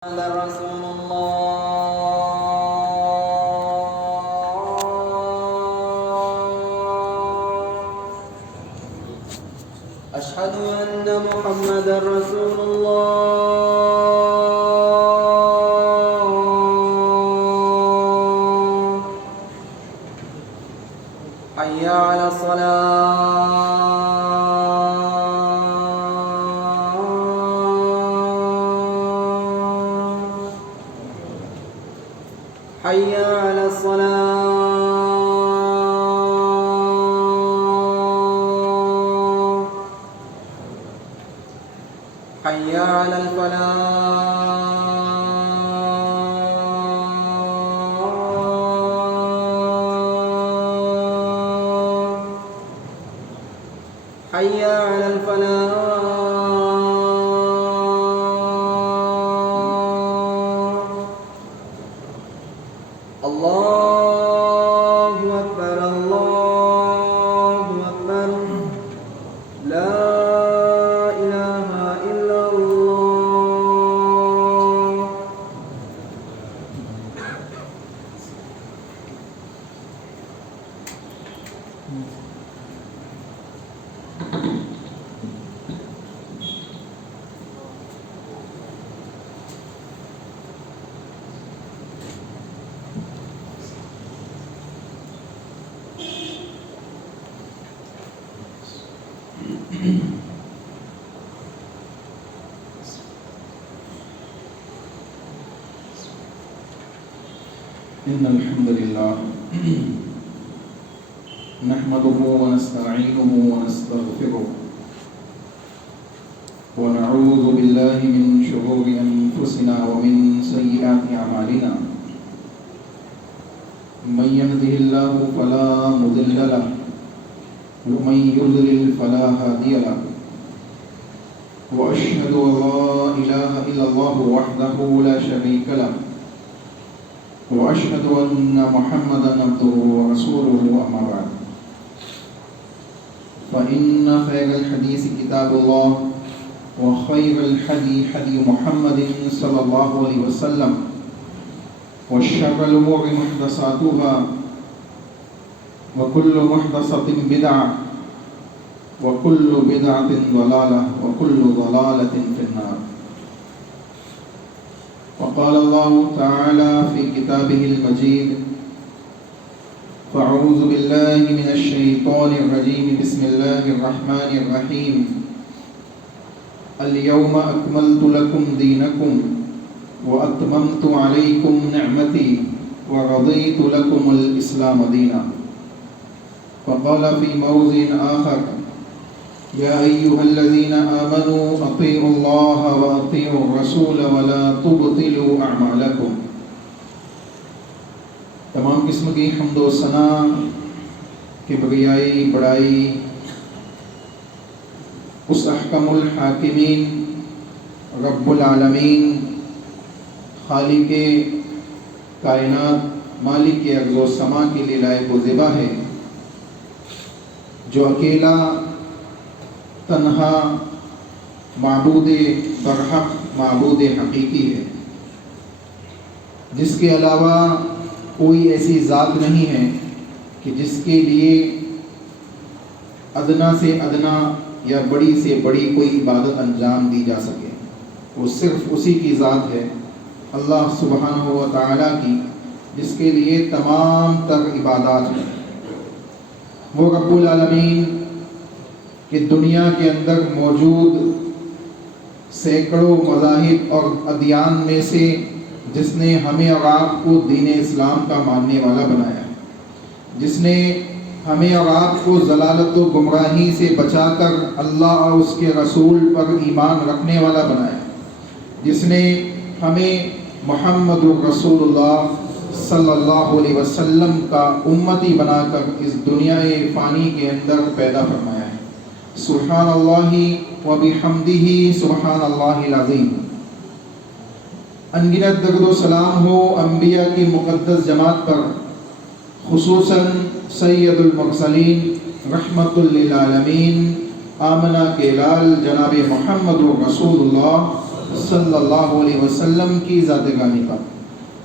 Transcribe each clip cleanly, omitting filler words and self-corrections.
رسول الله أشهد أن محمدا رسول الله حي على حي على الصلاة حي على الفلاح حي على الفلاح الله أكبر الله أكبر لا إله إلا الله. إن الحمد لله نحمده ونستعينه ونستغفره ونعوذ بالله من شرور أنفسنا ومن سيئات أعمالنا من يهده الله فلا مضل له ومن يضلل فلا هادي له وأشهد أن لا إله إلا الله وحده لا شريك له وأشهد أن محمدا عبده ورسوله أما بعد فإن خير الحديث كتاب الله وخير الهدي هدي محمد صلى الله عليه وسلم وشر الأمور محدثاتها وكل محدثة بدعة وكل بدعة ضلالة وكل ضلالة في النار. وقال الله تعالى في كتابه المجيد فأعوذ بالله من الشيطان الرجيم بسم الله الرحمن الرحيم اليوم أكملت لكم دينكم وأتممت عليكم نعمتي ورضيت لكم الإسلام دينا. وقال في موضع آخر يا أيها الذين آمنوا أطيعوا الله وأطيعوا الرسول ولا تبطلوا أعمالكم. تمام قسم کی حمد و ثنا کبریائی بڑائی اس احکم الحاکمین رب العالمین خالق کائنات مالک ارض و سما کے لیے لائق و زیبا ہے، جو اکیلا تنہا معبود برحق معبود حقیقی ہے، جس کے علاوہ کوئی ایسی ذات نہیں ہے کہ جس کے لیے ادنا سے ادنا یا بڑی سے بڑی کوئی عبادت انجام دی جا سکے. وہ صرف اسی کی ذات ہے، اللہ سبحانہ و تعالیٰ کی، جس کے لیے تمام تر عبادات ہیں. وہ رب العالمین کہ دنیا کے اندر موجود سینکڑوں مذاہب اور ادیان میں سے جس نے ہمیں اور آپ کو دین اسلام کا ماننے والا بنایا، جس نے ہمیں اور آپ کو ضلالت و گمراہی سے بچا کر اللہ اور اس کے رسول پر ایمان رکھنے والا بنایا، جس نے ہمیں محمد رسول اللہ صلی اللہ علیہ وسلم کا امتی بنا کر اس دنیا فانی کے اندر پیدا فرمایا ہے. سبحان اللہ و بحمدہ سبحان اللہ العظیم. انگنت درود و سلام ہو انبیاء کی مقدس جماعت پر، خصوصاً سید المرسلین رحمت للعالمین آمنہ کے لال جناب محمد رسول اللہ صلی اللہ علیہ وسلم کی ذات گرامی پر۔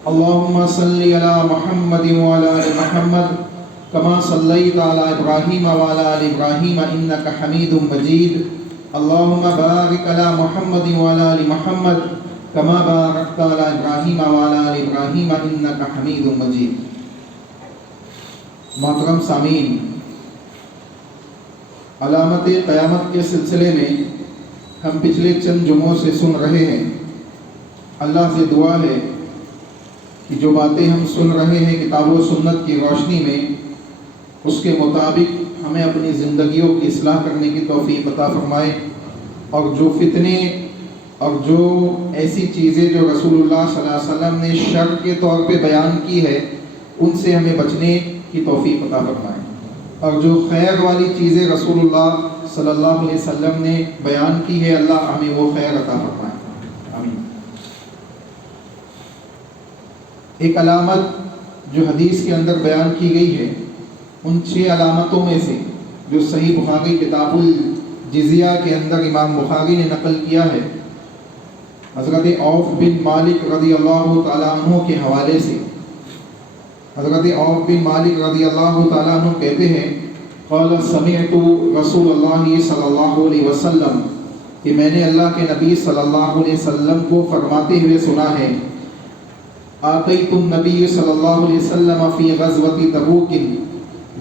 اللہم صلی علی محمد وعلی آل محمد کما صلیت علی ابراہیم وعلی آل ابراہیم انک حمید مجید۔ اللہم بارک علی محمد وعلی آل محمد کما بارکت علی ابراہیم وعلی آل ابراہیم انک حمید مجید۔ محترم سامعین، علامت قیامت کے سلسلے میں ہم پچھلے چند جمعوں سے سن رہے ہیں۔ اللہ سے دعا ہے کہ جو باتیں ہم سن رہے ہیں کتاب و سنت کی روشنی میں، اس کے مطابق ہمیں اپنی زندگیوں کی اصلاح کرنے کی توفیق عطا فرمائے، اور جو فتنے اور جو ایسی چیزیں جو رسول اللہ صلی اللہ علیہ وسلم نے شر کے طور پہ بیان کی ہے ان سے ہمیں بچنے کی توفیق عطا فرمائے، اور جو خیر والی چیزیں رسول اللہ صلی اللہ علیہ وسلم نے بیان کی ہے اللہ ہمیں وہ خیر عطا فرمائے، آمین۔ ایک علامت جو حدیث کے اندر بیان کی گئی ہے، ان 6 علامتوں میں سے جو صحیح بخاری کتاب الجزیہ کے اندر امام بخاری نے نقل کیا ہے، حضرت عوف بن مالک رضی اللہ تعالیٰ عنہ کے حوالے سے، حضرت عوف بن مالک رضی اللہ تعالیٰ عنہ کہتے ہیں قال سمعت رسول اللہ صلی اللہ علیہ وسلم، کہ میں نے اللہ کے نبی صلی اللہ علیہ وسلم کو فرماتے ہوئے سنا ہے، آتیت النبی صلی اللہ علیہ وسلم فی غزوۃ تبوک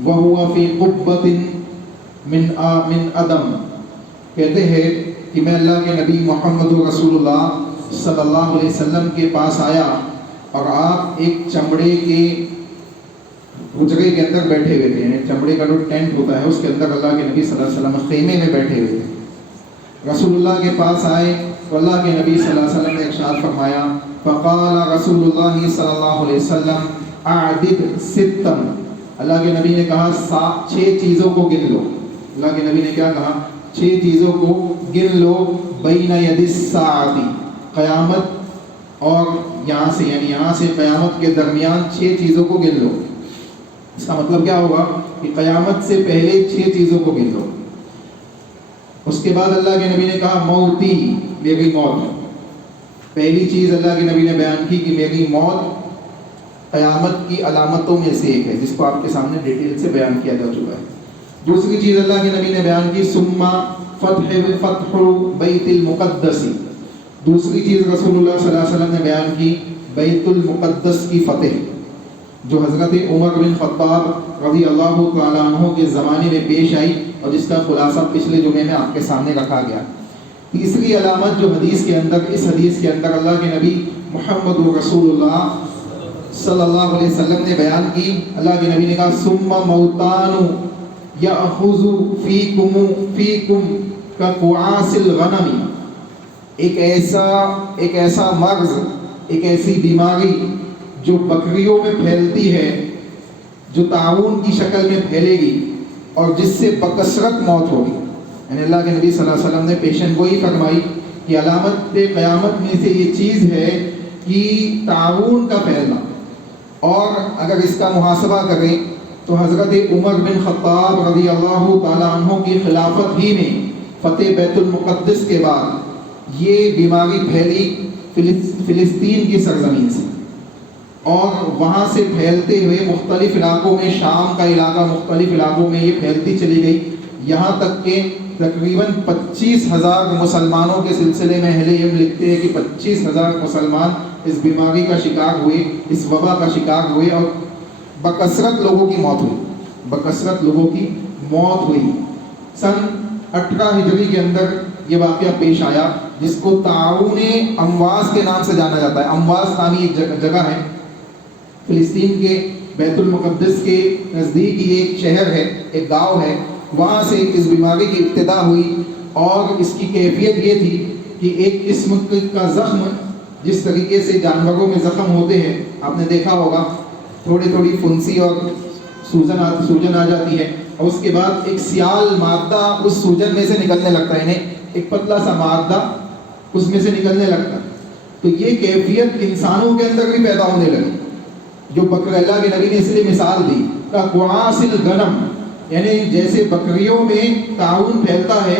وہو فی قبۃ من ادم، کہتے ہیں کہ میں اللہ کے نبی محمد رسول اللہ صلی اللہ علیہ وسلم کے پاس آیا اور آپ ایک چمڑے کے حجرے کے اندر بیٹھے ہوئے تھے، چمڑے کا جو ٹینٹ ہوتا ہے اس کے اندر اللہ کے نبی صلی اللہ علیہ وسلم خیمے میں بیٹھے ہوئے تھے۔ رسول اللہ کے پاس آئے تو اللہ کے نبی صلی اللہ علیہ وسلم نے ارشاد فرمایا، فقال رسول اللہ صلی اللہ علیہ وسلم اعدد ستا، اللہ کے نبی نے کہا 6 چیزوں کو گن لو۔ اللہ کے نبی نے کیا کہا؟ 6 چیزوں کو گن لو، بین ید الساعۃ، قیامت اور یہاں سے یعنی یہاں سے قیامت کے درمیان 6 چیزوں کو گن لو۔ اس کا مطلب کیا ہوگا کہ قیامت سے پہلے 6 چیزوں کو گن لو۔ اس کے بعد اللہ کے نبی نے کہا موتی، میری موت۔ پہلی چیز اللہ کے نبی نے بیان کی کہ میری موت قیامت کی علامتوں میں سے ایک ہے، جس کو آپ کے سامنے ڈیٹیل سے بیان کیا جا چکا ہے۔ دوسری چیز اللہ کے نبی نے بیان کی ثم فتح بیت المقدس، دوسری چیز رسول اللہ صلی اللہ علیہ وسلم نے بیان کی بیت المقدس کی فتح، جو حضرت عمر بن خطاب رضی اللہ تعالیٰ عنہ کے زمانے میں پیش آئی اور جس کا خلاصہ پچھلے جمعے میں آپ کے سامنے رکھا گیا۔ تیسری علامت جو حدیث کے اندر اس حدیث کے اندر اللہ کے نبی محمد رسول اللہ صلی اللہ علیہ وسلم نے بیان کی، اللہ کے نبی نے کہا ثم موتان یأخذ فیکم کقعاص الغنم، ایک ایسا مرض، ایک ایسی بیماری جو بکریوں میں پھیلتی ہے، جو طاعون کی شکل میں پھیلے گی اور جس سے بکثرت موت ہوگی۔ یعنی اللہ کے نبی صلی اللہ علیہ وسلم نے پیشن گوئی فرمائی کہ علامت قیامت میں سے یہ چیز ہے کہ طاعون کا پھیلنا، اور اگر اس کا محاسبہ کریں تو حضرت عمر بن خطاب رضی اللہ تعالیٰ عنہ کی خلافت ہی میں فتح بیت المقدس کے بعد یہ بیماری پھیلی فلسطین کی سرزمین سے، اور وہاں سے پھیلتے ہوئے مختلف علاقوں میں، شام کا علاقہ، مختلف علاقوں میں یہ پھیلتی چلی گئی، یہاں تک کہ تقریباً 25,000 مسلمانوں کے سلسلے میں اہل علم لکھتے ہیں کہ 25,000 مسلمان اس بیماری کا شکار ہوئے، اس وبا کا شکار ہوئے، اور بکثرت لوگوں کی موت ہوئی۔ سن 18 ہجری کے اندر یہ واقعہ پیش آیا، جس کو طاعون امواس کے نام سے جانا جاتا ہے۔ امواس نامی ایک جگہ ہے فلسطین کے بیت المقدس کے نزدیک، یہ ایک شہر ہے، ایک گاؤں ہے، وہاں سے اس بیماری کی ابتدا ہوئی، اور اس کی کیفیت یہ تھی کہ ایک قسم کا زخم، جس طریقے سے جانوروں میں زخم ہوتے ہیں، آپ نے دیکھا ہوگا، تھوڑی تھوڑی پھنسی اور سوجن آ جاتی ہے، اور اس کے بعد ایک سیال مادہ اس سوجن میں سے نکلنے لگتا ہے، یعنی ایک پتلا سا مادہ اس میں سے نکلنے لگتا ہے۔ تو یہ کیفیت انسانوں کے اندر بھی پیدا ہونے لگی، جو بکر اللہ کے نبی نے اس لیے مثال دی کہ قعاص الغنم، یعنی جیسے بکریوں میں طاعون پھیلتا ہے،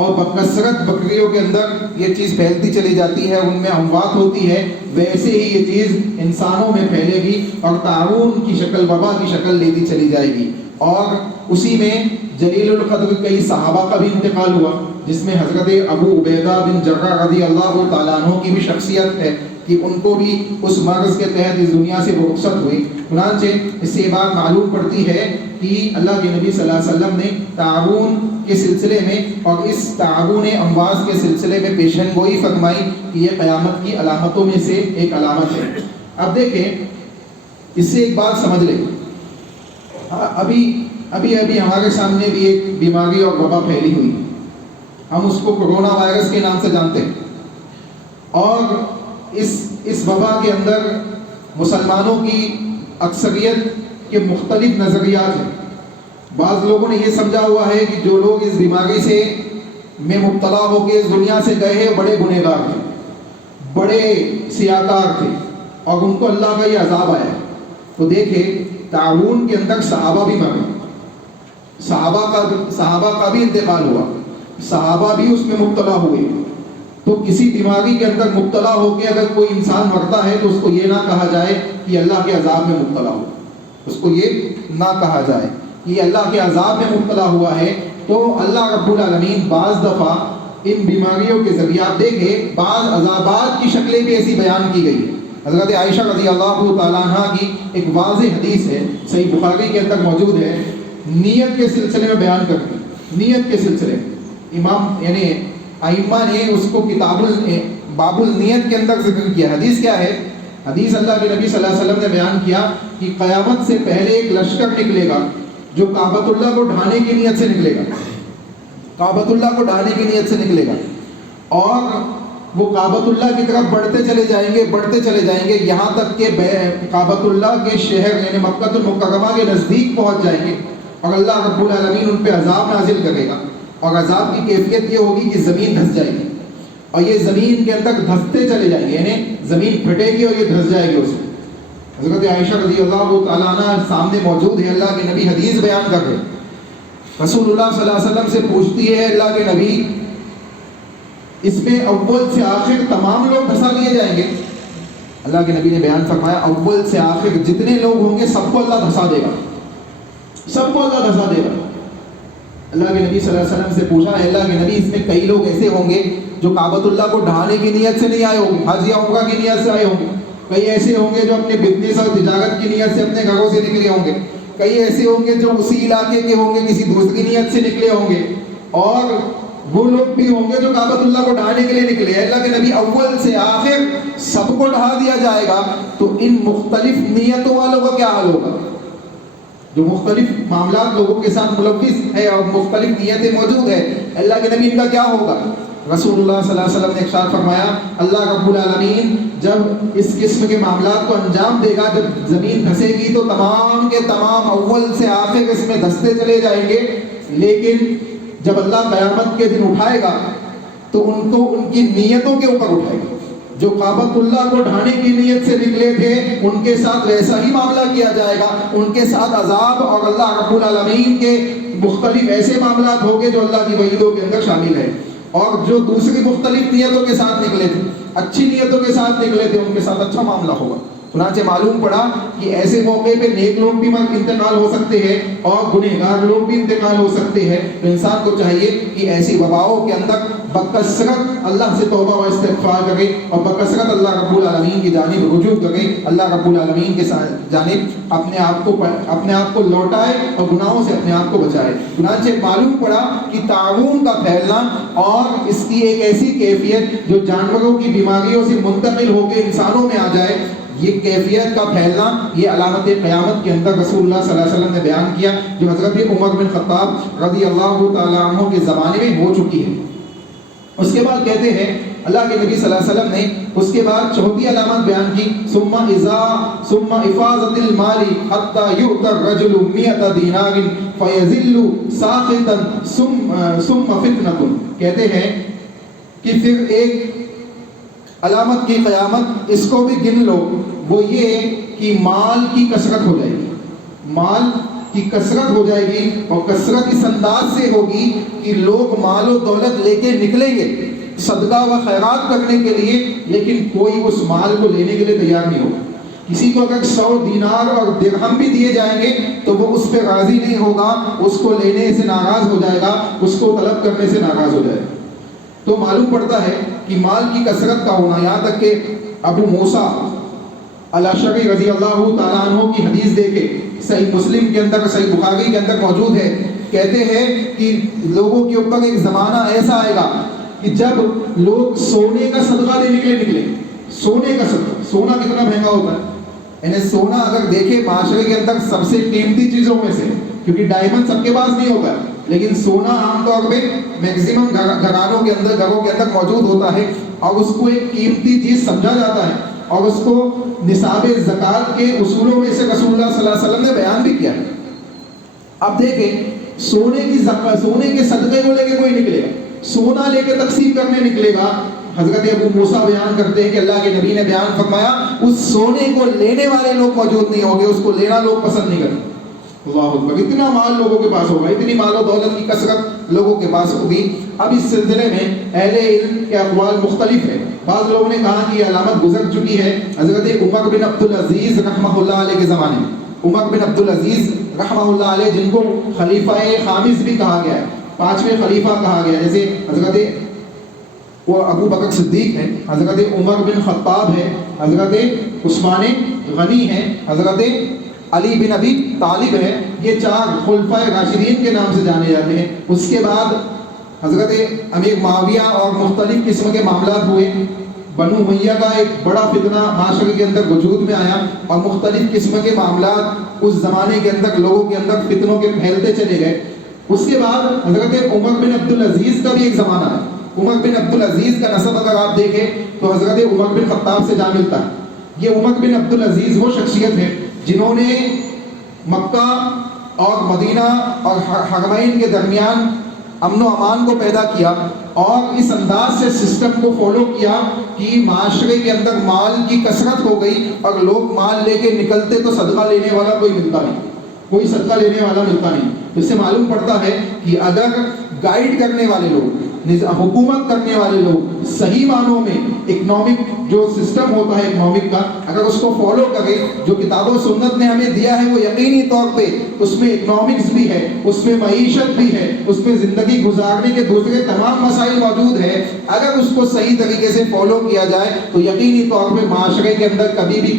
اور بکثرت بکریوں کے اندر یہ چیز پھیلتی چلی جاتی ہے، ان میں اموات ہوتی ہے، ویسے ہی یہ چیز انسانوں میں پھیلے گی اور طاعون کی شکل، وبا کی شکل لیتی چلی جائے گی۔ اور اسی میں جلیل القدر کئی صحابہ کا بھی انتقال ہوا، جس میں حضرت ابو عبیدہ بن جرح رضی اللہ تعالیٰ عنہ کی بھی شخصیت ہے کہ ان کو بھی اس مرض کے تحت اس دنیا سے رخصت ہوئی۔ چنانچہ اس سے یہ بات معلوم پڑتی ہے کہ اللہ کے نبی صلی اللہ علیہ وسلم نے تعاون کے سلسلے میں اور اس تعاون امواس کے سلسلے میں پیشن گوئی فرمائی کہ یہ قیامت کی علامتوں میں سے ایک علامت ہے۔ اب دیکھیں، اس سے ایک بات سمجھ لیں، ابھی ہمارے سامنے بھی ایک بیماری اور وبا پھیلی ہوئی، ہم اس کو کرونا وائرس کے نام سے جانتے ہیں، اور اس وبا کے اندر مسلمانوں کی اکثریت کے مختلف نظریات ہیں۔ بعض لوگوں نے یہ سمجھا ہوا ہے کہ جو لوگ اس بیماری سے میں مبتلا ہو کے اس دنیا سے گئے ہیں بڑے گنہگار تھے، بڑے سیاکار تھے، اور ان کو اللہ کا یہ عذاب آیا۔ تو دیکھیں، تعاون کے اندر صحابہ بھی مرے، صحابہ کا بھی انتقال ہوا، صحابہ بھی اس میں مبتلا ہوئے۔ تو کسی بیماری کے اندر مبتلا ہو کے اگر کوئی انسان مرتا ہے تو اس کو یہ نہ کہا جائے کہ اللہ کے عذاب میں مبتلا ہوا، اس کو یہ نہ کہا جائے کہ اللہ کے عذاب میں مبتلا ہوا ہے۔ تو اللہ رب العالمین بعض دفعہ ان بیماریوں کے ذریعے، آپ دیکھیں، بعض عذابات کی شکلیں بھی ایسی بیان کی گئی۔ حضرت عائشہ رضی اللہ تعالیٰ عنہ کی ایک واضح حدیث ہے، صحیح بخاری کے اندر موجود ہے، نیت کے سلسلے میں بیان کرتی، نیت کے سلسلے امام یعنی ائمہ نے اس کو باب النیت کے اندر ذکر کیا۔ حدیث کیا ہے؟ حدیث اللہ کے نبی صلی اللہ علیہ وسلم نے بیان کیا کہ قیامت سے پہلے ایک لشکر نکلے گا جو کعبۃ اللہ کو ڈھانے کی نیت سے نکلے گا، کعبۃ اللہ کو ڈھانے کی نیت سے نکلے گا، اور وہ کعبۃ اللہ کی طرف بڑھتے چلے جائیں گے یہاں تک کہ کعبۃ اللہ کے شہر یعنی مکہ المکرمہ کے نزدیک پہنچ جائیں گے، اور اللہ رب العالمین ان پہ عذاب نازل کرے گا، اور عذاب کی کیفیت یہ ہوگی کہ زمین دھس جائے گی، اور یہ زمین کے اندر دھستے چلے جائیں گے، یعنی زمین پھٹے گی اور یہ دھس جائے گی۔ اسے حضرت عائشہ رضی اللہ تعالیٰ عنہ سامنے موجود ہے، اللہ کے نبی حدیث بیان کر رہے، رسول اللہ صلی اللہ علیہ وسلم سے پوچھتی ہے اللہ کے نبی، اس میں اول سے آخر تمام لوگ دھسا دیے جائیں گے؟ اللہ کے نبی نے بیان فرمایا اول سے آخر جتنے لوگ ہوں گے سب کو اللہ دھسا دے گا، سب کو اللہ دھسا دے گا۔ اللہ کے نبی صلی اللہ علیہ وسلم سے پوچھا ہے اللہ کے نبی، اس میں کئی لوگ ایسے ہوں گے جو کعبۃ اللہ کو ڈھانے کی نیت سے نہیں آئے ہوں گے، حج یا عمرہ کی نیت سے آئے ہوں گے، کئی ایسے ہوں گے جو اپنے بزنس اور تجارت کی نیت سے اپنے گھروں سے نکلے ہوں گے، کئی ایسے ہوں گے جو اسی علاقے کے ہوں گے کسی دوسری نیت سے نکلے ہوں گے، اور وہ لوگ بھی ہوں گے جو کعبۃ اللہ کو ڈھانے کے لیے نکلے ہیں۔ اللہ کے نبی اول سے آخر سب کو ڈھا دیا جائے گا، تو ان مختلف نیتوں والوں کا کیا حال ہوگا؟ جو مختلف معاملات لوگوں کے ساتھ ملوث ہے اور مختلف نیتیں موجود ہے، اللہ کے نبی ان کا کیا ہوگا؟ رسول اللہ صلی اللہ علیہ وسلم نے ارشاد فرمایا اللہ رب العالمین جب اس قسم کے معاملات کو انجام دے گا، جب زمین دھسے گی تو تمام کے تمام اول سے آخر اس میں دھستے چلے جائیں گے، لیکن جب اللہ قیامت کے دن اٹھائے گا تو ان کو ان کی نیتوں کے اوپر اٹھائے گا۔ جو کعبۃ اللہ کو ڈھانے کی نیت سے نکلے تھے ان کے ساتھ ویسا ہی معاملہ کیا جائے گا، ان کے ساتھ عذاب اور اللہ رب العالمین کے مختلف ایسے معاملات ہوں گے جو اللہ کی وعیدوں کے اندر شامل ہیں، اور جو دوسری مختلف نیتوں کے ساتھ نکلے تھے، اچھی نیتوں کے ساتھ نکلے تھے، ان کے ساتھ اچھا معاملہ ہوگا۔ چنانچہ معلوم پڑا کہ ایسے موقع پہ نیک لوگ بھی انتقال ہو سکتے ہیں اور گنہگار لوگ بھی انتقال ہو سکتے ہیں۔ تو انسان کو چاہیے کہ ایسی وباؤں کے اندر بکثرت اللہ سے توبہ و استغفار کرے اور بکثرت اللہ رب العالمین کی جانب رجوع کرے، اللہ رب العالمین کے جانب اپنے آپ کو لوٹائے اور گناہوں سے اپنے آپ کو بچائے۔ چنانچہ معلوم پڑا کہ تعاون کا پھیلنا اور اس کی ایک ایسی کیفیت جو جانوروں کی بیماریوں سے منتقل ہو کے انسانوں میں آ جائے، یہ کیفیت کا پھیلنا یہ علامت قیامت کے اندر رسول اللہ صلی اللہ علیہ وسلم نے بیان کیا، جو حضرت عمر بن خطاب رضی اللہ تعالیٰ عنہ کے زمانے میں ہو چکی ہے۔ اس کے بعد کہتے ہیں اللہ کے نبی صلی اللہ علیہ وسلم نے اس کے بعد چوتھی علامت بیان کی، ثم افاضت المال حتى يؤتى الرجل 100 دینار فيذل ساخطا ثم فتنة۔ کہتے ہیں کہ پھر ایک علامت کی قیامت، اس کو بھی گن لو، وہ یہ کہ مال کی کثرت ہو جائے گی، مال کی کثرت ہو جائے گی، اور کثرت اس انداز سے ہوگی کہ لوگ مال و دولت لے کے نکلیں گے صدقہ و خیرات کرنے کے لیے، لیکن کوئی اس مال کو لینے کے لیے تیار نہیں ہوگا۔ کسی کو اگر 100 دینار اور درہم بھی دیے جائیں گے تو وہ اس پہ راضی نہیں ہوگا، اس کو لینے سے ناراض ہو جائے گا، اس کو طلب کرنے سے ناراض ہو جائے گا۔ تو معلوم پڑتا ہے کہ مال کی کثرت کا ہونا، یہاں تک کہ ابو موسیٰ الاشعری رضی اللہ تعالیٰ عنہ کی حدیث دیکھے، صحیح مسلم کے اندر، صحیح بخاری کے اندر موجود ہے، کہتے ہیں کہ لوگوں کے اوپر ایک زمانہ ایسا آئے گا کہ جب لوگ سونے کا صدقہ دینے کے لیے نکلیں۔ سونے کا صدقہ، سونا کتنا مہنگا ہوتا ہے، یعنی سونا اگر دیکھیں معاشرے کے اندر سب سے قیمتی چیزوں میں سے، کیونکہ ڈائمنڈ سب کے پاس نہیں ہوتا ہے، لیکن سونا عام طور پہ میکسیمم گھروں کے اندر موجود ہوتا ہے، اور اس کو ایک قیمتی چیز سمجھا جاتا ہے، اور اس کو نصاب زکوٰۃ کے اصولوں میں سے رسول اللہ صلی اللہ علیہ وسلم نے بیان بھی کیا ہے۔ اب دیکھیں سونے کے صدقے کو لے کے کوئی نکلے گا، سونا لے کے تقسیم کرنے نکلے گا، حضرت ابو موسیٰ بیان کرتے ہیں کہ اللہ کے نبی نے بیان فرمایا اس سونے کو لینے والے لوگ موجود نہیں ہوں گے، اس کو لینا لوگ پسند نہیں کریں۔ اللہ اکبر، اتنا مال لوگوں کے پاس ہوگا، اتنی مال و دولت کی کثرت لوگوں کے پاس ہوگی۔ اب اس سلسلے میں اہل علم کے اقوال مختلف ہیں۔ بعض لوگوں نے کہا کہ یہ علامت گزر چکی ہے حضرت عمر بن عبدالعزیز رحمہ اللہ علیہ کے زمانے میں۔ عمر بن عبدالعزیز رحمہ اللہ علیہ، جن کو خلیفہ خامس بھی کہا گیا ہے، 5ویں خلیفہ کہا گیا ہے، جیسے حضرت وہ ابو بکر صدیق ہے، حضرت عمر بن خطاب ہے، حضرت عثمان غنی ہے، حضرت علی بن ابی طالب ہے، یہ 4 خلفائے راشدین کے نام سے جانے جاتے ہیں۔ اس کے بعد حضرت امیر معاویہ اور مختلف قسم کے معاملات ہوئے، بنو امیہ کا ایک بڑا فتنہ معاشرے کے اندر وجود میں آیا، اور مختلف قسم کے معاملات اس زمانے کے اندر لوگوں کے اندر فتنوں کے پھیلتے چلے گئے۔ اس کے بعد حضرت عمر بن عبدالعزیز کا بھی ایک زمانہ ہے۔ عمر بن عبدالعزیز کا نسب اگر آپ دیکھیں تو حضرت عمر بن خطاب سے جا ملتا ہے۔ یہ عمر بن عبدالعزیز وہ شخصیت ہے جنہوں نے مکہ اور مدینہ اور حرمین کے درمیان امن و امان کو پیدا کیا، اور اس انداز سے سسٹم کو فالو کیا کہ معاشرے کے اندر مال کی کثرت ہو گئی، اور لوگ مال لے کے نکلتے تو صدقہ لینے والا کوئی ملتا نہیں، کوئی صدقہ لینے والا ملتا نہیں۔ اس سے معلوم پڑتا ہے کہ اگر گائیڈ کرنے والے لوگ، حکومت کرنے والے لوگ صحیح معنوں میں اکنامک جو سسٹم ہوتا ہے اکنامک کا، اگر اس کو فالو کرے، جو کتاب و سنت نے ہمیں دیا ہے وہ یقینی طور پہ اس میں اکنامکس بھی ہے، اس میں معیشت بھی ہے، اس میں زندگی گزارنے کے دوسرے تمام مسائل موجود ہے، اگر اس کو صحیح طریقے سے فالو کیا جائے تو یقینی طور پہ معاشرے کے اندر کبھی بھی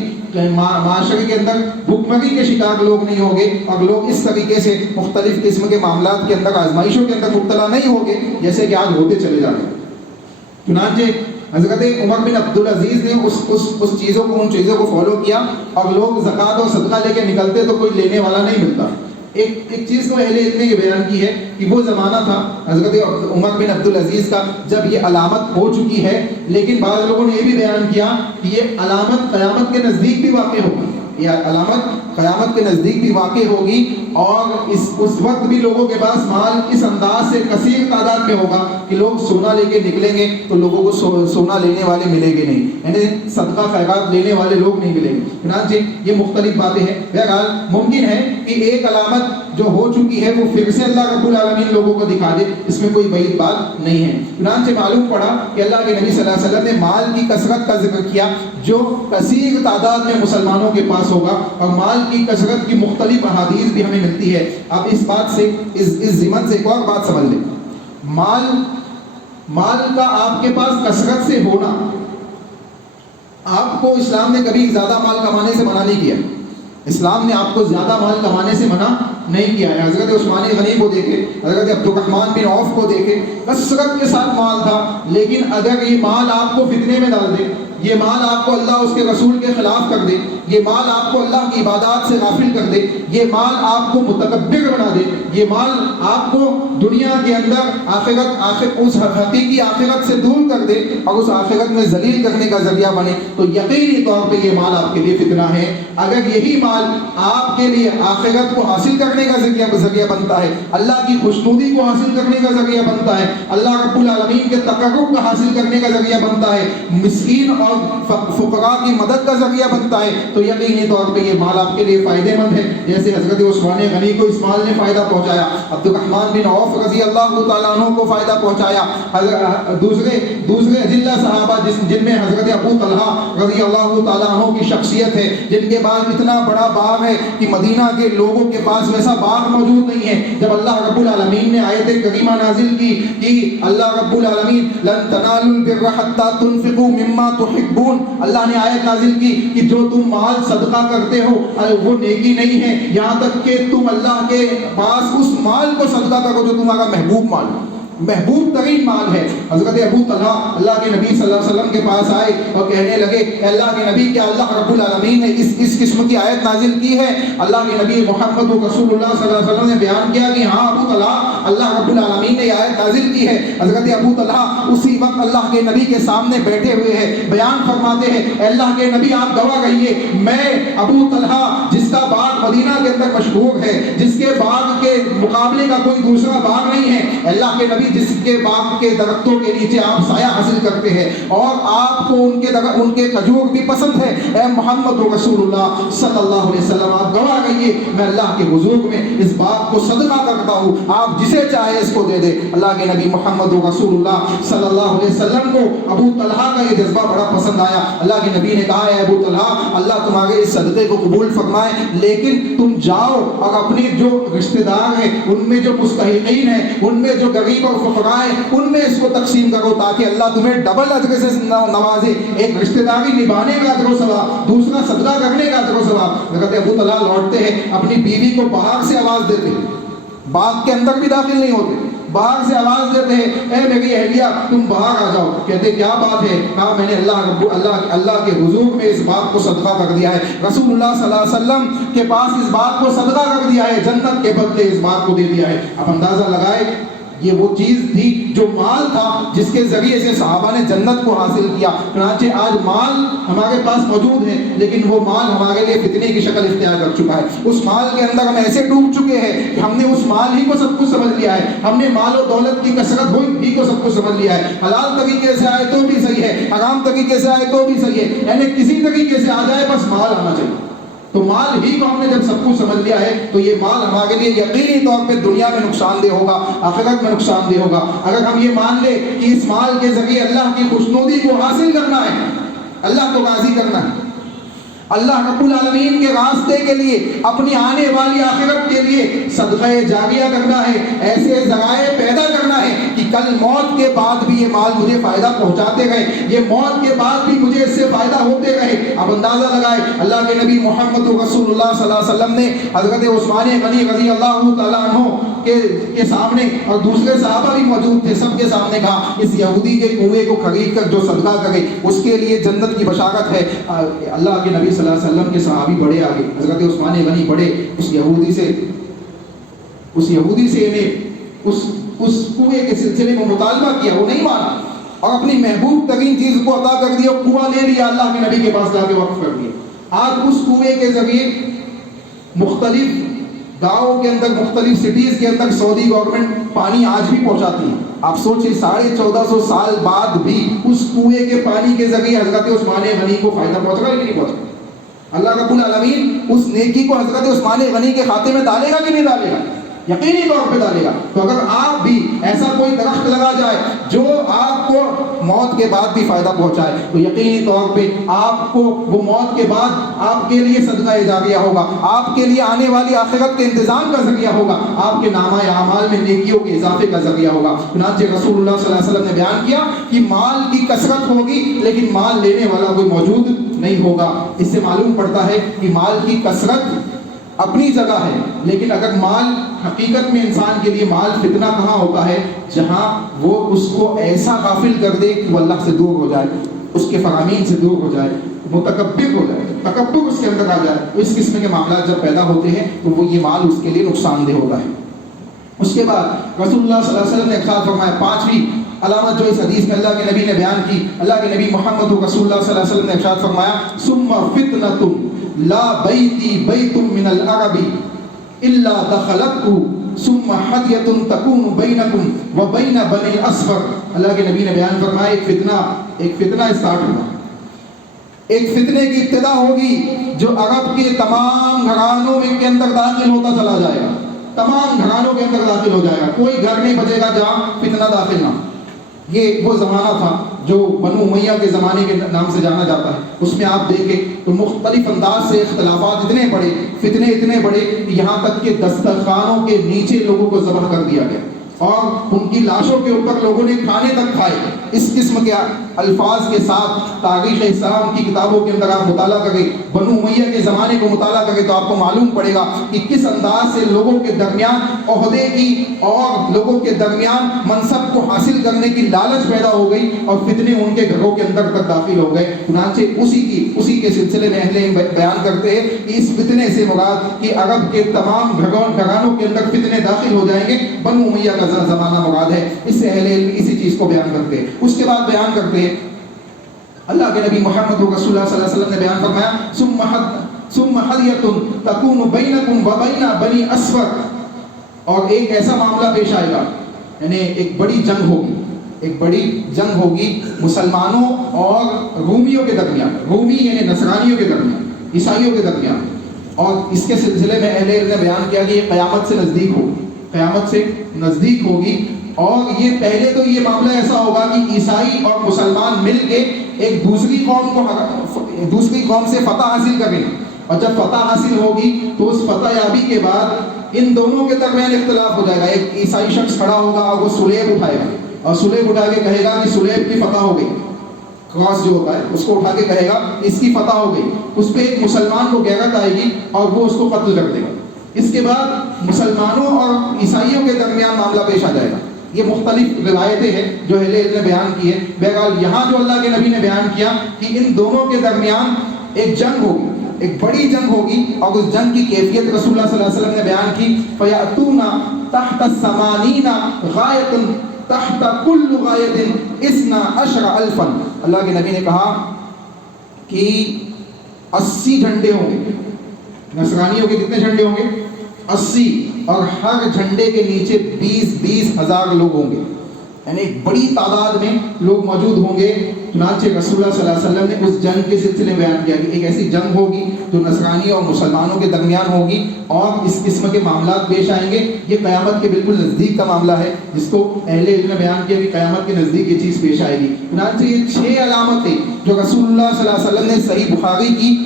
معاشرے کے اندر بھوکمری کے شکار لوگ نہیں ہوں گے، اور لوگ اس طریقے سے مختلف قسم کے معاملات کے اندر، آزمائشوں کے اندر مبتلا نہیں ہوں گے جیسے کہ آج ہوتے چلے جا رہے ہیں۔ چنانچہ حضرت عمر بن عبدالعزیز نے اس چیزوں کو، ان چیزوں کو فالو کیا، اور لوگ زکوٰۃ اور صدقہ لے کے نکلتے تو کوئی لینے والا نہیں ملتا۔ ایک چیز کو اہل علم نے یہ بیان کی ہے کہ وہ زمانہ تھا حضرت عمر بن عبدالعزیز کا جب یہ علامت ہو چکی ہے، لیکن بعض لوگوں نے یہ بھی بیان کیا کہ یہ علامت قیامت کے نزدیک بھی واقع ہوگی، یہ علامت قیامت کے نزدیک بھی واقع ہوگی، اور اس وقت بھی لوگوں کے پاس مال اس انداز سے کثیر تعداد میں ہوگا کہ لوگ سونا لے کے نکلیں گے تو لوگوں کو سونا لینے والے ملیں گے نہیں، یعنی صدقہ خیرات لینے والے لوگ نہیں ملیں گے۔ چنانچہ یہ مختلف باتیں ہیں۔ بہرحال ممکن ہے کہ ایک علامت جو ہو چکی ہے وہ پھر سے اللہ رب العالمین لوگوں کو دکھا دے، اس میں کوئی بعید بات نہیں ہے۔ چنانچہ معلوم پڑا کہ اللہ کے نبی صلی اللہ علیہ وسلم نے مال کی کثرت کا ذکر کیا جو کثیر تعداد میں مسلمانوں کے پاس ہوگا، اور مال کی کثرت کی مختلف احادیث بھی ہمیں ملتی ہے۔ اب اس بات سے، اس ضمن سے ایک اور بات سمجھ لیں، مال کا آپ کے پاس کثرت سے ہونا، آپ کو اسلام نے کبھی زیادہ مال کمانے سے منع نہیں کیا، اسلام نے آپ کو زیادہ مال کمانے سے منع نہیں کیا ہے۔ حضرت عثمان غنی کو دیکھے، حضرت عبد الرحمن بن عوف کو دیکھے، کثرت کے ساتھ مال تھا، لیکن اگر یہ مال آپ کو فتنے میں ڈال دے، یہ مال آپ کو اللہ اس کے رسول کے خلاف کر دے، یہ مال آپ کو اللہ کی عبادات سے غافل کر دے، یہ مال آپ کو متکبر بنا دے، یہ مال آپ کو دنیا کے اندر اس حقیقی آخرت سے دور کر دے اور اس آخرت میں ذلیل کرنے کا ذریعہ بنے، تو یقینی طور پہ یہ مال آپ کے لیے فتنہ ہے۔ اگر یہی مال آپ کے لیے آخرت کو حاصل کرنے کا ذریعہ بنتا ہے، اللہ کی خوشنودی کو حاصل کرنے کا ذریعہ بنتا ہے، اللہ رب العالمین کے تقرب کا حاصل کرنے کا ذریعہ بنتا ہے، مسکین اور فقراء کی مدد کا ذریعہ بنتا ہے تو یقینی طور پہ یہ مال آپ کے لیے فائدے مند ہے. جیسے حضرت عثمان غنی کو اس مال نے فائدہ پہنچایا, عبد الرحمن بن عوف رضی اللہ تعالیٰ عنہ کو فائدہ پہنچایا, دوسرے اجلہ صحابہ جن میں حضرت ابو طلحہ رضی اللہ تعالیٰ عنہ کی شخصیت ہے, جن کے پاس اتنا بڑا باغ ہے کہ مدینہ کے لوگوں کے پاس ویسا باغ موجود نہیں ہے. جب اللہ رب العالمین نے آیت کریمہ نازل کی کہ اللہ رب العالمین لن تنالوا البر حتى تنفقوا مما تحبون, اللہ نے آیت نازل کی کہ جو تم مال صدقہ کرتے ہو وہ نیکی نہیں ہے یہاں تک کہ تم اللہ کے پاس اس مال کو صدقہ کرو جو تمہارا محبوب مال ہو, محبوب ترین مال ہے. حضرت ابو طلحہ اللہ کے نبی صلی اللہ علیہ وسلم کے پاس آئے اور کہنے لگے کہ اللہ کے نبی, کیا اللہ رب العالمین نے اس قسم کی آیت نازل کی ہے؟ اللہ کے نبی محمد رسول اللہ صلی اللہ علیہ وسلم نے بیان کیا کہ ہاں ابو طلحہ, اللہ رب العالمین نے یہ آیت نازل کی ہے. حضرت ابو طلحہ اسی وقت اللہ کے نبی کے سامنے بیٹھے ہوئے ہیں, بیان فرماتے ہیں اے اللہ کے نبی آپ گواہ رہیے, میں ابو طلحہ جس کا باغ مدینہ کے اندر مشہور ہے, جس کے باغ کے مقابلے کا کوئی دوسرا باغ نہیں ہے, اللہ کے نبی جس کے باغ کے درختوں کے نیچے آپ سایہ حاصل کرتے ہیں اور آپ کو ان کے کھجور بھی پسند ہے, اے محمد رسول اللہ صلی اللہ علیہ وسلم آپ گواہ رہیے میں اللہ کے حضور میں اس باغ کو صدقہ کرتا ہوں, آپ جسے چاہے اس کو دے دے. اللہ کے نبی محمد رسول اللہ صلی اللہ علیہ وسلم کو ابو طلحہ کا یہ جذبہ بڑا پسند آیا. اللہ کے نبی نے کہا اے ابو طلحہ اللہ تمہارے اس صدقے کو قبول فرمائے, لیکن تم جاؤ اور اپنے جو رشتہ دار ہیں ان میں جو مستحقین ہیں, ان میں جو غریب اور فقراء ہیں, ان میں اس کو تقسیم کرو تاکہ اللہ تمہیں ڈبل اجر سے نوازے. ایک رشتہ داری نبھانے کا اجر و ثواب, دوسرا صدقہ کرنے کا اجر و ثواب. حضرت ابو طلحہ لوٹتے ہیں, اپنی بیوی کو باہر سے آواز دیتے ہیں, باغ کے اندر بھی داخل نہیں ہوتے, باہر سے آواز دیتے ہیں اے میری اہلیہ تم باہر آ جاؤ. کہتے کیا بات ہے؟ کہا میں نے اللہ کے حضور میں اس بات کو صدقہ کر دیا ہے, رسول اللہ صلی اللہ علیہ وسلم کے پاس اس بات کو صدقہ کر دیا ہے, جنت کے بدلے اس بات کو دے دیا ہے. اب اندازہ لگائے یہ وہ چیز تھی جو مال تھا جس کے ذریعے سے صحابہ نے جنت کو حاصل کیا. چنانچہ آج مال ہمارے پاس موجود ہے لیکن وہ مال ہمارے لیے فتنے کی شکل اختیار کر چکا ہے. اس مال کے اندر ہم ایسے ڈوب چکے ہیں کہ ہم نے اس مال ہی کو سب کچھ سمجھ لیا ہے, ہم نے مال و دولت کی کثرت ہی کو سب کچھ سمجھ لیا ہے. حلال طریقے سے آئے تو بھی صحیح ہے, حرام طریقے سے آئے تو بھی صحیح ہے, یعنی کسی طریقے سے آ جائے بس مال آنا چاہیے. تو مال ہی کو ہم نے جب سب کچھ سمجھ لیا ہے تو یہ مال ہمارے لیے یقینی طور پہ دنیا میں نقصان دہ ہوگا, آخرت میں نقصان دہ ہوگا. اگر ہم یہ مان لیں کہ اس مال کے ذریعے اللہ کی خوشنودی کو حاصل کرنا ہے, اللہ کو راضی کرنا ہے, اللہ رب العالمین کے راستے کے لیے, اپنی آنے والی آخرت کے لیے صدقہ جاریہ کرنا ہے, ایسے ذرائع پیدا کرنا ہے کہ کل موت کے بعد بھی یہ مال مجھے فائدہ پہنچاتے رہے, یہ موت کے بعد بھی مجھے اس سے فائدہ ہوتے رہے. اب اندازہ لگائے اللہ کے نبی محمد رسول اللہ صلی اللہ علیہ وسلم نے حضرت عثمان غنی رضی اللہ تعالیٰ عنہ کے سامنے, اور دوسرے صحابہ بھی موجود تھے, سب کے سامنے کہا اس یہودی کے کنویں کو خرید کر جو صدقہ کرے اس کے لیے جنت کی بشارت ہے. اللہ کے نبی صلی اللہ علیہ وسلم کے صحابی بڑے آگے, حضرت عثمان غنی بڑے, اس یہودی سے انہیں اس کنویں کے سلسلے میں مطالبہ کیا, وہ نہیں مانا اور اپنی محبوب ترین چیز کو عطا کر دیا, کنواں لے لیا, اللہ کے نبی کے پاس جا کے وقف کر دیا. آج اس کنویں کے ذریعے مختلف گاؤں کے اندر, مختلف سٹیز کے اندر سعودی گورنمنٹ پانی آج بھی پہنچاتی ہے. آپ سوچیں 1450 سال بعد بھی اس کنویں کے پانی کے ذریعے حضرت عثمان غنی کو فائدہ پہنچ رہا ہے کہ نہیں پہنچ رہا؟ اللہ رب العالمین اس نیکی کو حضرت عثمان غنی کے کھاتے میں ڈالے گا کہ نہیں ڈالے گا؟ یقینی طور پہ ڈالے گا. تو اگر آپ بھی ایسا کوئی درخت لگا جائے جو آپ کو موت کے بعد بھی فائدہ پہنچائے تو یقینی طور پہ آپ کو وہ موت کے بعد آپ کے لیے صدقہ جاریہ ہوگا, آپ کے لیے آنے والی آخرت کے انتظام کا ذریعہ ہوگا, آپ کے نامہ اعمال میں نیکیوں کے اضافے کا ذریعہ ہوگا. چنانچہ رسول اللہ صلی اللہ علیہ وسلم نے بیان کیا کہ مال کی کثرت ہوگی لیکن مال لینے والا کوئی موجود نہیں ہوگا. اس سے معلوم پڑتا ہے کہ مال کی کثرت اپنی جگہ ہے, لیکن اگر مال حقیقت میں انسان کے لیے مال فتنہ کہاں ہوتا ہے؟ جہاں وہ اس کو ایسا غافل کر دے کہ وہ اللہ سے دور ہو جائے, اس کے فرامین سے دور ہو جائے, متکبر ہو جائے, تکبر اس کے اندر آ جائے. اس قسم کے معاملات جب پیدا ہوتے ہیں تو وہ یہ مال اس کے لیے نقصان دہ ہوتا ہے. اس کے بعد رسول اللہ صلی اللہ علیہ وسلم نے ارشاد فرمایا, پانچویں علامت جو اس حدیث میں اللہ کے نبی نے بیان کی, اللہ کے نبی محمد رسول اللہ صلی اللہ علیہ وسلم نے ارشاد فرمایا ثم فتنۃ لا بیتی بیت من العرب الا دخلته ثم حدیۃ تکون بینکم وبین بنی الاصفر. اللہ کے نبی نے بیان فرمایا ایک فتنہ اسٹارٹ ہوا, ایک فتنے کی ابتدا ہوگی جو عرب کے تمام گھرانوں میں کے اندر داخل ہوتا چلا جائے گا، تمام گھرانوں کے اندر داخل ہو جائے گا، کوئی گھر نہیں بچے گا جہاں فتنہ داخل نہ۔ یہ وہ زمانہ تھا جو بنو امیہ کے زمانے کے نام سے جانا جاتا ہے۔ اس میں آپ دیکھیں تو مختلف انداز سے اختلافات اتنے بڑے، فتنے اتنے بڑے کہ یہاں تک کہ دسترخوانوں کے نیچے لوگوں کو ذبح کر دیا گیا اور ان کی لاشوں کے اوپر لوگوں نے کھانے تک کھائے۔ اس قسم کے الفاظ کے ساتھ تاریخ اسلام کی کتابوں کے اندر آپ مطالعہ کریں، بنو امیہ کے زمانے کو مطالعہ کریں تو آپ کو معلوم پڑے گا کہ کس انداز سے لوگوں کے درمیان عہدے کی اور لوگوں کے درمیان منصب کو حاصل کرنے کی لالچ پیدا ہو گئی اور فتنے ان کے گھروں کے اندر تک داخل ہو گئے۔ چنانچہ اسی کے سلسلے میں اہل علم بیان کرتے ہیں کہ اس فتنے سے مراد کہ عرب کے تمام گھرانوں کے اندر فتنے داخل ہو جائیں گے، بنو امیہ کا زمانہ مراد ہے۔ اس سے اہل علم اسی چیز کو بیان کرتے ہیں۔ اس کے بعد بیان کرتے ہیں اللہ کے نبی محمد رسول اللہ صلی اللہ علیہ وسلم نے بیان فرمایا ثم حدیۃ تکون بینکم وبین بنی اسفر، اور ایک ایسا معاملہ پیش آئے گا، یعنی ایک بڑی جنگ ہوگی مسلمانوں اور رومیوں کے درمیان، رومی یعنی نصرانیوں کے درمیان، عیسائیوں کے درمیان، اور اس کے سلسلے میں اہل علم نے بیان کیا کہ یہ قیامت سے نزدیک ہوگی۔ اور یہ پہلے تو یہ معاملہ ایسا ہوگا کہ عیسائی اور مسلمان مل کے ایک دوسری قوم سے فتح حاصل کریں، اور جب فتح حاصل ہوگی تو اس فتح یابی کے بعد ان دونوں کے درمیان اختلاف ہو جائے گا۔ ایک عیسائی شخص کھڑا ہوگا اور وہ سلیب اٹھائے گا اور سلیب اٹھا کے کہے گا کہ سلیب کی فتح ہو گئی، کراس جو ہوتا ہے اس کو اٹھا کے کہے گا اس کی فتح ہو گئی۔ اس پہ ایک مسلمان کو غیرت آئے گی اور وہ اس کو قتل کر دے گا۔ اس کے بعد مسلمانوں اور عیسائیوں کے درمیان معاملہ پیش آ جائے گا۔ یہ مختلف روایتیں ہیں جو اہل علم نے بیان کی ہے۔ بہرحال یہاں جو اللہ کے نبی نے بیان کیا کہ ان دونوں کے درمیان ایک جنگ ہوگی، ایک بڑی جنگ ہوگی، اور اس جنگ کی کیفیت رسول اللہ صلی اللہ علیہ وسلم نے بیان کی فَيَأْتُونَ تَحْتَ السَّمَانِينَ غَایَةٌ تحت کل غایت اثنا عشر الفا، اللہ کے نبی نے کہا کہ 80 جھنڈے ہوں گے، نصرانیوں کے کتنے جھنڈے ہوں گے؟ 80، اور ہر جھنڈے کے نیچے 20 ہزار لوگ ہوں گے، یعنی ایک بڑی تعداد میں لوگ موجود ہوں گے۔ چنانچہ رسول اللہ صلی اللہ علیہ وسلم نے اس جنگ کے سلسلے میں بیان کیا کہ ایک ایسی جنگ ہوگی جو نصرانی اور مسلمانوں کے درمیان ہوگی اور اس قسم کے معاملات پیش آئیں گے۔ یہ قیامت کے بالکل نزدیک کا معاملہ ہے جس کو اہل علم نے بیان کیا کہ قیامت کے نزدیک یہ چیز پیش آئے گی۔ چنانچہ یہ 6 علامتیں جو رسول اللہ صلی اللہ علیہ وسلم نے صحیح بخاری کی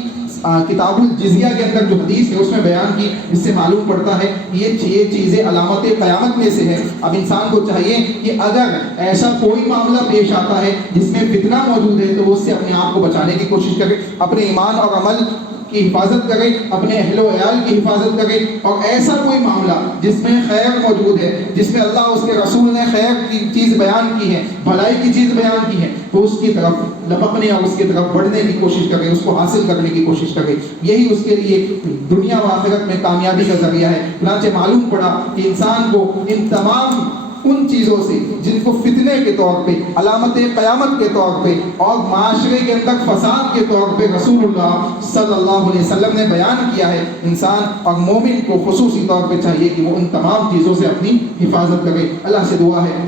کتاب الجزیہ کے اندر جو حدیث ہے اس میں بیان کی، اس سے معلوم پڑتا ہے یہ چیزیں علامت قیامت میں سے ہے۔ اب انسان کو چاہیے کہ اگر ایسا کوئی معاملہ پیش آتا ہے جس میں فتنہ موجود ہے تو اس سے اپنے آپ کو بچانے کی کوشش کرے، اپنے ایمان اور عمل کی حفاظت کرے، اپنے اہل و عیال کی حفاظت کرے، اور ایسا کوئی معاملہ جس میں خیر موجود ہے، جس میں اللہ اس کے رسول نے خیر کی چیز بیان کی ہے، بھلائی کی چیز بیان کی ہے، تو اس کی طرف لپکنے اور اس کی طرف بڑھنے کی کوشش کرے، اس کو حاصل کرنے کی کوشش کرے۔ یہی اس کے لیے دنیا و آخرت میں کامیابی کا ذریعہ ہے۔ چنانچہ معلوم پڑا کہ انسان کو ان تمام ان چیزوں سے جن کو فتنے کے طور پہ، علامت قیامت کے طور پہ اور معاشرے کے اندر فساد کے طور پہ رسول اللہ صلی اللہ علیہ وسلم نے بیان کیا ہے، انسان اور مومن کو خصوصی طور پہ چاہیے کہ وہ ان تمام چیزوں سے اپنی حفاظت کرے۔ اللہ سے دعا ہے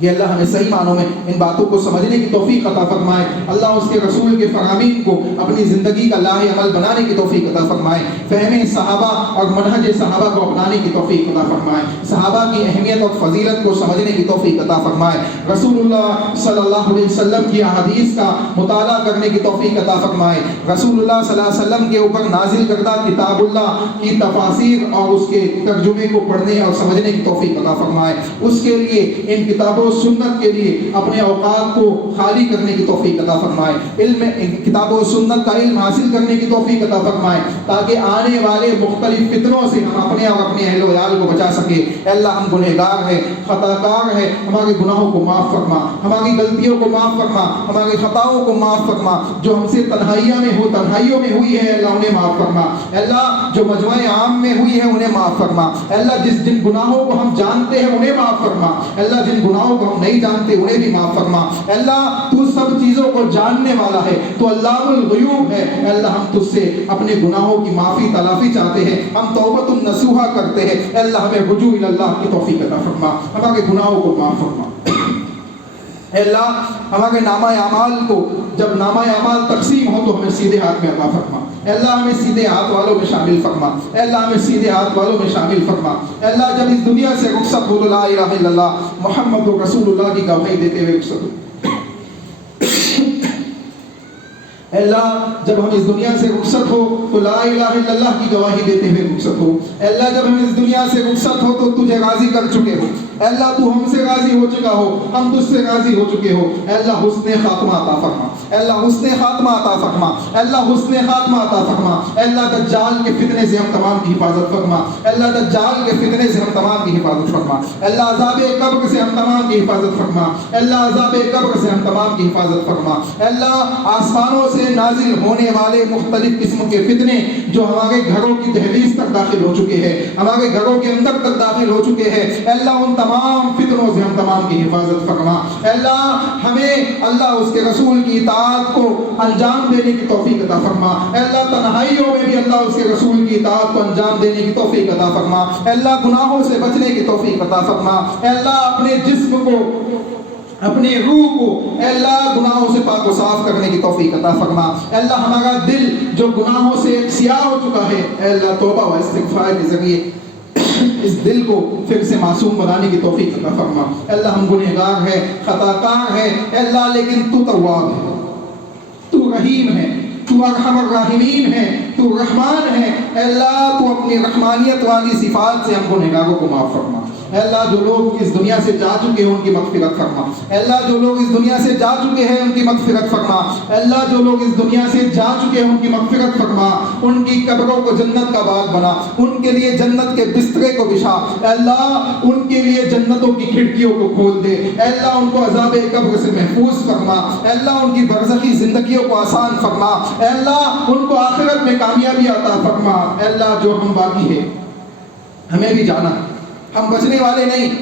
کہ اللہ ہمیں صحیح معنوں میں ان باتوں کو سمجھنے کی توفیق عطا فرمائے، اللہ اس کے رسول کے فرامین کو اپنی زندگی کا لاہ عمل بنانے کی توفیق عطا فرمائے، فہم صحابہ اور منہج صحابہ کو اپنانے کی توفیق عطا فرمائے، صحابہ کی اہمیت اور فضیلت کو سمجھنے کی توفیق عطا فرمائے، رسول اللہ صلی اللہ علیہ وسلم کی احادیث کا مطالعہ کرنے کی توفیق عطا فرمائے، رسول اللہ صلی اللہ علیہ وسلم کے اوپر نازل کردہ کتاب اللہ کی تفاسیر اور اس کے ترجمے کو پڑھنے اور سمجھنے کی توفیق عطا فرمائے، اس کے لیے ان کتابوں سنت کے لیے اپنے اوقات کو خالی کرنے کی توفیق عطا فرمائے، علم کتاب و سنت کا علم حاصل کرنے کی توفیق عطا فرمائے، تاکہ آنے والے مختلف فتنوں سے ہم اپنے اور اپنے اہل و عیال کو بچا سکے۔ اے اللہ ہم گنہگار ہیں، خطا کار ہیں، ہمارے گناہوں کو معاف فرما، ہماری غلطیوں کو معاف فرما، ہمارے خطاؤں کو معاف فرما، جو ہم سے تنہائیوں میں ہوئی ہے اللہ انہیں معاف فرما، اے اللہ جو مجمع عام میں ہوئی ہے انہیں معاف فرما، اے اللہ جن گناہوں کو ہم جانتے ہیں انہیں معاف فرما، اے اللہ جن گناہوں کو ہم نہیں جانتے انہیں بھی معاف فرما، اے اللہ تو سب چیزوں کو جاننے والا ہے، تو علام الغیوب ہے، اے اللہ ہم تجھ سے اپنے گناہوں کی معافی تلافی چاہتے ہیں، ہم توبۃ النصوحہ کرتے ہیں، اے اللہ ہمیں رجوع الی اللہ کی توفیق عطا فرما، ہمارے گناہوں کو معاف فرما۔ اے اللہ ہمارے نامہ اعمال کو جب نامہ اعمال تقسیم ہو تو ہمیں سیدھے ہاتھ میں عطا فرما. اے اللہ ہمیں سیدھے ہاتھ والوں میں شامل فرما. اے اللہ ہمیں سیدھے ہاتھ والوں میں شامل فرما. اے اللہ جب اس دنیا سے رخصت ہو تو لا الہ الا اللہ محمد رسول اللہ کی گواہی دیتے ہوئے رخصت ہو. اے اللہ جب ہم اس دنیا سے رخصت ہو تو لا الہ الا اللہ کی گواہی دیتے ہوئے رخصت ہو. اے اللہ جب ہم اس دنیا سے رخصت ہو تو تجھے راضی کر چکے ہو. اے اللہ تو ہم سے راضی ہو چکا ہو, ہم تجھ سے راضی ہو چکے ہو. اے اللہ حسن خاتمہ عطا فرما. اے اللہ حسن خاتمہ عطا فرما. اے اللہ حسن خاتمہ عطا فرما. اے اللہ دجال کے فتنے سے ہم تمام کی حفاظت فرما. اے اللہ دجال کے فتنے سے ہم تمام کی حفاظت فرما. اے اللہ عذاب قبر سے ہم تمام کی حفاظت فرما. اے اللہ عذاب قبر سے ہم تمام کی حفاظت فرما. اے اللہ آسمانوں سے نازل ہونے والے مختلف قسم کے فتنے جو ہمارے گھروں کی دہلیز تک داخل ہو چکے ہیں, ہمارے گھروں کے اندر تک داخل ہو چکے ہیں, اے اللہ ان تمام فتنوں سے ہم تمام کی حفاظت فرما. اے اللہ ہمیں اللہ اس کے رسول کی اطاعت کو انجام دینے کی توفیق عطا فرما. اے اللہ تنہائیوں میں بھی اللہ اس کے رسول کی اطاعت کو انجام دینے کی توفیق عطا فرما. اے اللہ گناہوں سے بچنے کی توفیق عطا فرما. اے اللہ اپنے جسم کو اپنے روح کو اے اللہ گناہوں سے پاک و صاف کرنے کی توفیق عطا فرما. اے اللہ ہمارا دل جو گناہوں سے سیاہ ہو چکا ہے, اے اللہ توبہ و استغفار کے ذریعے اس دل کو پھر سے معصوم بنانے کی توفیق عطا فرما. اے اللہ ہم گنہگار ہیں, خطا کار ہیں, اے اللہ لیکن تو تواب ہے, تو رحیم ہے, تو ارحم الراحمین ہے, تو رحمان ہے. اے اللہ تو اپنی رحمانیت والی صفات سے ہم گنہگاروں کو معاف فرما. اے اللہ جو لوگ اس دنیا سے جا چکے ہیں ان کی مغفرت فرما. اے اللہ جو لوگ اس دنیا سے جا چکے ہیں ان کی مغفرت فرما. اے اللہ جو لوگ اس دنیا سے جا چکے ہیں ان کی مغفرت فرما. ان کی قبروں کو جنت کا باغ بنا, ان کے لیے جنت کے بسترے کو بچھا. اے اللہ ان کے لیے جنتوں کی کھڑکیوں کو کھول دے. اے اللہ ان کو عذاب قبر سے محفوظ فرما. اے اللہ ان کی برزخی زندگیوں کو آسان فرما. اے اللہ ان کو آخرت میں کامیابی عطا فرما. اے اللہ جو ہم باقی ہے ہمیں بھی جانا ہے, ہم بچنے والے نہیں.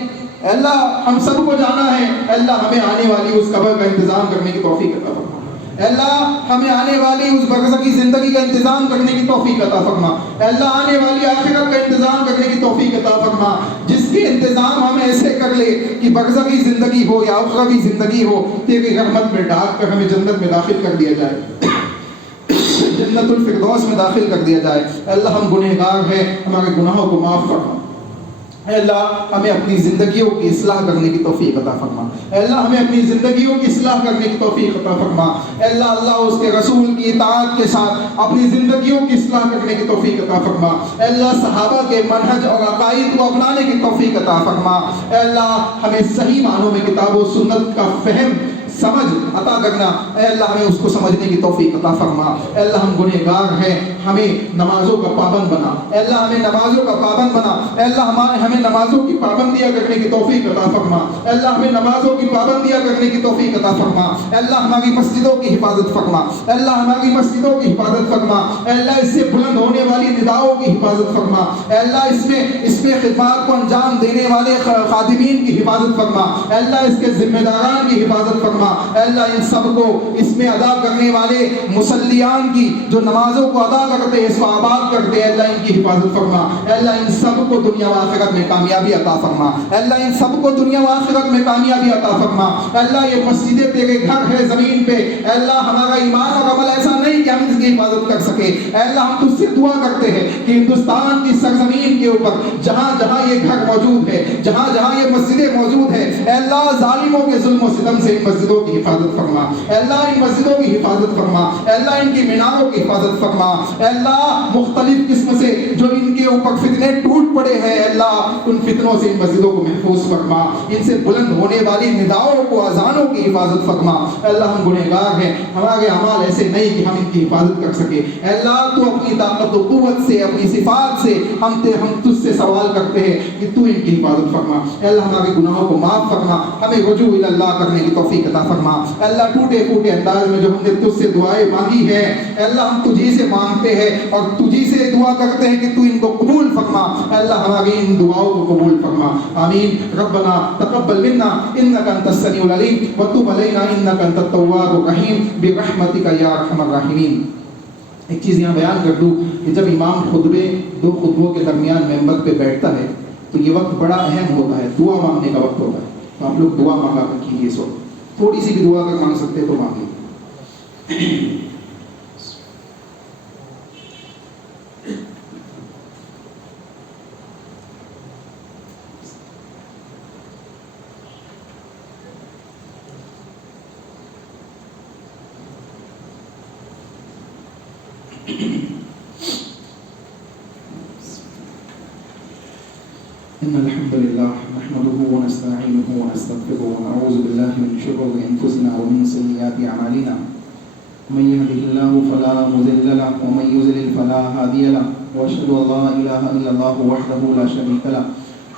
اے اللہ ہم سب کو جانا ہے. اے اللہ ہمیں آنے والی اس قبر کا انتظام کرنے کی توفیق عطا فرما. اے اللہ ہمیں آنے والی اس برزخی زندگی کا انتظام کرنے کی توفیق عطا فرما. اے اللہ آنے والی آخرت کا انتظام کرنے کی توفیق عطا فرما, جس کے انتظام ہم ایسے کر لے کہ برزخی زندگی ہو یا اخروی زندگی ہو تیری رحمت میں ڈھانپ کر ہمیں جنت میں داخل کر دیا جائے, جنت الفردوس میں داخل کر دیا جائے. اے اللہ ہم گنہگار ہیں, ہمارے گناہوں کو معاف فرما. اے اللہ ہمیں اپنی زندگیوں کی اصلاح کرنے کی توفیق عطا فرما. اے اللہ ہمیں اپنی زندگیوں کی اصلاح کرنے کی توفیق عطا فرما. اے اللہ اللہ اس کے رسول کی اطاعت کے ساتھ اپنی زندگیوں کی اصلاح کرنے کی توفیق عطا فرما. اے اللہ صحابہ کے منہج اور عقائد کو اپنانے کی توفیق عطا فرما. اے اللہ ہمیں صحیح معنوں میں کتاب و سنت کا فہم سمجھ عطا کرنا. اے اللہ ہمیں اس کو سمجھنے کی توفیق عطا فرما. اے اللہ ہم گنہگار ہیں, ہمیں نمازوں کا پابند بنا. اے اللہ ہمیں نمازوں کا پابند بنا. اے اللہ ہمیں نمازوں کی پابندیاں کرنے کی توفیق عطا فرما. اے اللہ ہمیں نمازوں کی پابندیاں کرنے کی توفیق عطا فرما. اے اللہ ہماری مسجدوں کی حفاظت فرما. اے اللہ ہماری مسجدوں کی حفاظت فرما. اے اللہ اس سے بلند ہونے والی نداؤں کی حفاظت فرما. اے اللہ اس میں خدمات کو انجام دینے والے خادمین کی حفاظت فرما. اے اللہ اس کے ذمہ داران کی حفاظت فرما. اے اللہ ان سب کو اس میں ادا کرنے والے مصلیان کی جو نمازوں کو ادا کرتے ہیں, ثوابات کرتے ہیں, اے اللہ ان کی حفاظت فرما. اے اللہ ان سب کو دنیا و آخرت میں کامیابی عطا فرما. اے اللہ ان سب کو دنیا و آخرت میں کامیابی عطا فرما. اے اللہ یہ مسجدیں تیرے گھر ہے زمین پہ. اے اللہ ہمارا ایمان اور عمل ایسا نہیں کہ ہم اس کی حفاظت کر سکے. اے اللہ ہم تجھ سے دعا کرتے ہیں کہ ہندوستان کی سرزمین کے اوپر جہاں جہاں یہ گھر موجود ہے, جہاں جہاں یہ مسجدیں موجود ہیں, اے اللہ ظالموں کے ظلم و ستم سے ان مسجدوں کی حفاظت فرما. اے اللہ ان مسجدوں کی حفاظت فرما. اے اللہ ان کی میناروں کی حفاظت فرما. اے اللہ مختلف قسم سے جو ان کے اوپر فتنے ٹوٹ پڑے ہیں, اے اللہ ان فتنوں سے ان مسجدوں کو محفوظ فرما. ان سے بلند ہونے والی نداؤں کو, اذانوں کی حفاظت فرما. اے اللہ ہم گنہگار ہیں, ہمارے اعمال ایسے نہیں کہ ہم ان کی حفاظت کر سکے. اے اللہ تو اپنی طاقت و قوت سے, اپنی صفات سے ہم تجھ سے سوال کرتے ہیں کہ تو ان کی حفاظت فرما. اے اللہ ہمارے گناہوں کو معاف فرما, ہمیں رجوع الی اللہ کرنے کی توفیق عطا فرما. اے اللہ ٹوٹے پھوٹے انداز میں جو ہم نے تجھ سے دعائیں مانگی ہیں, اے اللہ ہم تجھی سے مانگتے ہیں اور تجھی سے دعا کرتے ہیں کہ تو ان کو قبول فرما. اے اللہ ہماری ان دعاؤں کو قبول فرما. آمین. ربنا تقبل منا انک انت السمیع العلیم وتب علینا انک انت التواب الرحیم برحمتک یا ارحم الراحمین. ایک چیز یہاں بیان کر دوں کہ جب امام دو خطبوں کے درمیان ممبر پہ بیٹھتا ہے تو یہ وقت بڑا اہم ہوتا ہے, دعا مانگنے کا وقت ہوتا ہے. تو آپ لوگ دعا مانگا کیجیے اس وقت. تھوڑی سی بھی دعا اگر مانگ سکتے تو مانگیں. إن الحمد لله نحمده ونستعينه ونستغفره ونعوذ بالله من شرور أنفسنا ومن سيئات أعمالنا. من يهده الله فلا مضل له ومن يضلل فلا هادي له وأشهد أن لا إله إلا الله وحده لا شريك له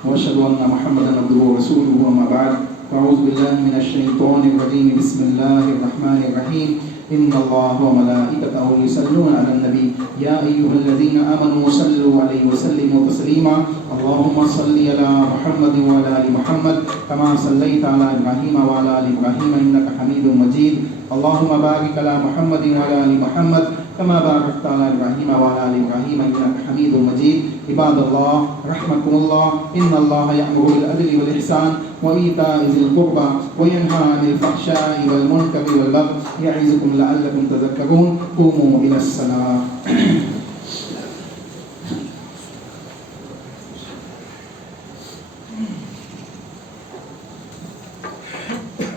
وأشهد أن محمدا عبده ورسوله. أما بعد فأعوذ بالله من الشيطان الرجيم. بسم الله الرحمن الرحيم. إن الله وملائكته يصلون على النبي يا أيها الذين آمنوا صلوا عليه وسلموا تسليما. اللهم صل على محمد وعلى آل محمد كما صليت على إبراهيم وعلى آل إبراهيم إنك حميد مجيد. اللهم بارك على محمد وعلى آل محمد كما باركت على إبراهيم وعلى آل إبراهيم إنك حميد مجيد. عباد الله رحمكم الله. إن الله يأمر بالعدل والإحسان وإيتاء ذي القربى وينهى عن الفحشاء والمنكر والبغي يعظكم لعلكم تذكرون. قوموا إلى الصلاة.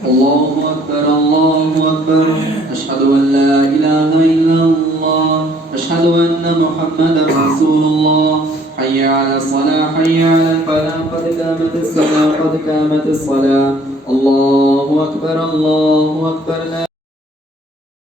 الله أكبر الله أكبر. أشهد أن لا إله إلا الله. أشهد أن محمدا رسول الله. حي على الصلاة حي على الفلاح قد قامت الصلاة قد قامت الصلاة. الله أكبر الله أكبر.